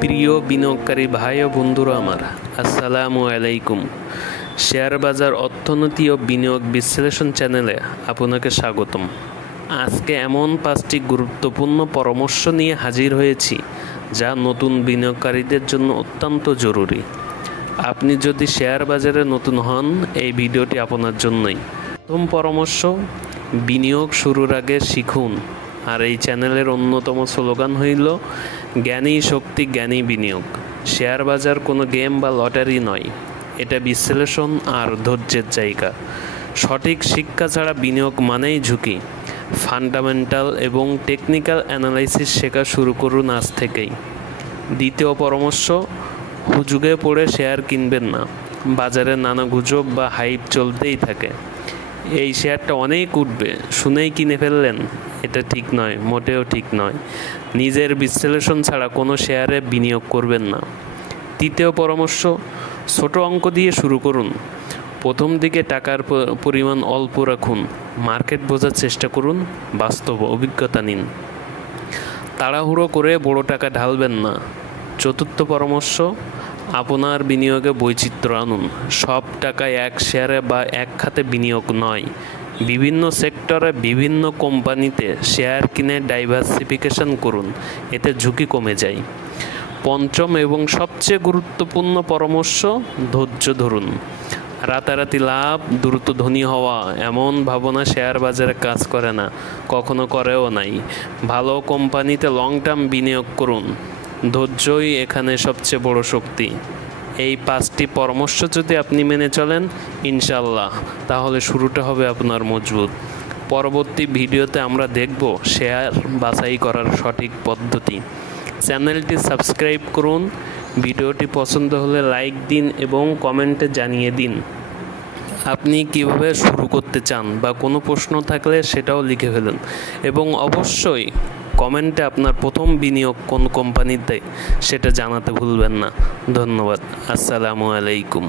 প্রিয় বিনিয়োগকারী ভাই ও বন্ধুরা আমার, আসসালামু আলাইকুম। শেয়ার বাজার অর্থনীতি ও বিনিয়োগ বিশ্লেষণ চ্যানেলে আপনাকে স্বাগতম। আজকে এমন 5টি গুরুত্বপূর্ণ পরামর্শ নিয়ে হাজির হয়েছি যা নতুন বিনিয়োগকারীদের জন্য অত্যন্ত জরুরি। আপনি যদি শেয়ার বাজারে নতুন হন, এই ভিডিওটি আপনার জন্যই। প্রথম পরামর্শ, বিনিয়োগ শুরুর আগে শিখুন। আর এই চ্যানেলের অন্যতম স্লোগান হইল জ্ঞানী শক্তি জ্ঞানী বিনিয়োগ। শেয়ার বাজার কোনো গেম বা লটারি নয়, এটা বিশ্লেষণ আর ধৈর্যের জায়গা। সঠিক শিক্ষা ছাড়া বিনিয়োগ মানেই ঝুঁকি। ফান্ডামেন্টাল এবং টেকনিক্যাল অ্যানালাইসিস শেখা শুরু করুন আজ থেকেই। দ্বিতীয় পরামর্শ, হুজুগে পড়ে শেয়ার কিনবেন না। বাজারে নানা গুজব বা হাইপ চলতেই থাকে। এই শেয়ারটা অনেক উঠবে শুনেই কিনে ফেললেন, এটা ঠিক নয়, মোটেও ঠিক নয়। নিজের বিশ্লেষণ ছাড়া কোনো শেয়ারে বিনিয়োগ করবেন না। তৃতীয় পরামর্শ, ছোট অঙ্ক দিয়ে শুরু করুন। প্রথম দিকে টাকার পরিমাণ অল্প রাখুন। মার্কেট বোঝার চেষ্টা করুন, বাস্তব অভিজ্ঞতা নিন। তাড়াহুড়ো করে বড় টাকা ঢালবেন না। চতুর্থ পরামর্শ, আপনার বিনিয়োগে বৈচিত্র্য আনুন। সব টাকা এক শেয়ারে বা এক খাতে বিনিয়োগ নয়। বিভিন্ন সেক্টরে বিভিন্ন কোম্পানিতে শেয়ার কিনে ডাইভার্সিফিকেশন করুন, এতে ঝুঁকি কমে যায়। পঞ্চম এবং সবচেয়ে গুরুত্বপূর্ণ পরামর্শ, ধৈর্য ধরুন। রাতারাতি লাভ, দ্রুত ধনী হওয়া এমন ভাবনা শেয়ার বাজারে কাজ করে না, কখনো করেও নাই। ভালো কোম্পানিতে লং টার্ম বিনিয়োগ করুন। ধৈর্যই এখানে সবচেয়ে বড় শক্তি। এই 5টি পরামর্শ যদি আপনি মেনে চলেন, ইনশাল্লাহ, তাহলে শুরুটা হবে আপনার মজবুত। পরবর্তী ভিডিওতে আমরা দেখব শেয়ার বাছাই করার সঠিক পদ্ধতি। চ্যানেলটি সাবস্ক্রাইব করুন। ভিডিওটি পছন্দ হলে লাইক দিন এবং কমেন্টে জানিয়ে দিন আপনি কিভাবে শুরু করতে চান, বা কোনো প্রশ্ন থাকলে সেটাও লিখে ফেলুন। এবং অবশ্যই কমেন্টে আপনার প্রথম বিনিয়োগ কোন কোম্পানিতে সেটা জানাতে ভুলবেন না। ধন্যবাদ। আসসালামু আলাইকুম।